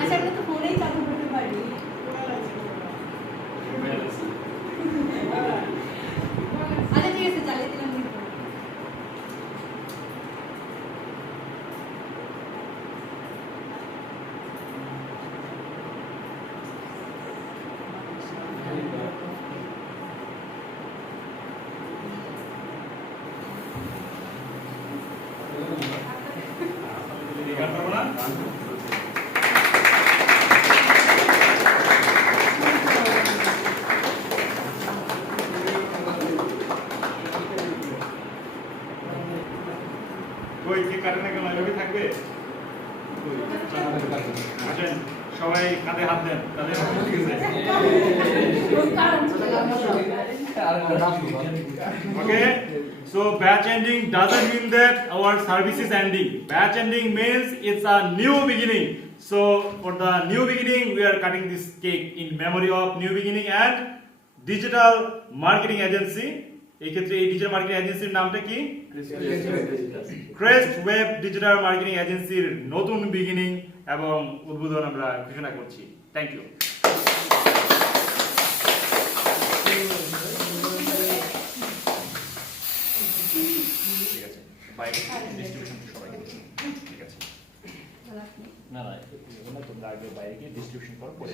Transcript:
আচ্ছা আমরা তো ফোনেই চালু করতে পারি। আচ্ছা ঠিক আছে চালিয়ে দিলাম। কই কে কাটে না কেন এভাবে থাকবে? আসেন সবাই কাঁধে হাত দেন তাহলে ঠিক আছে। Okay, so batch ending doesn't mean that our service is ending. Batch ending means it's a new beginning. So for the new beginning, we are cutting this cake in memory of new beginning and digital marketing agency. এই ক্ষেত্রে এই digital marketing এজেন্সির নামটা কি? Crest web digital marketing এজেন্সির নতুন beginning এবং উদ্বোধন আমরা ঘোষণা করছি। Thank you. ঠিক আছে বাইরে ডিস্ট্রিবিউশন সবাই ঠিক আছে না না তোমরা আগে বাইরে গিয়ে ডিস্ট্রিবিউশন করো পরে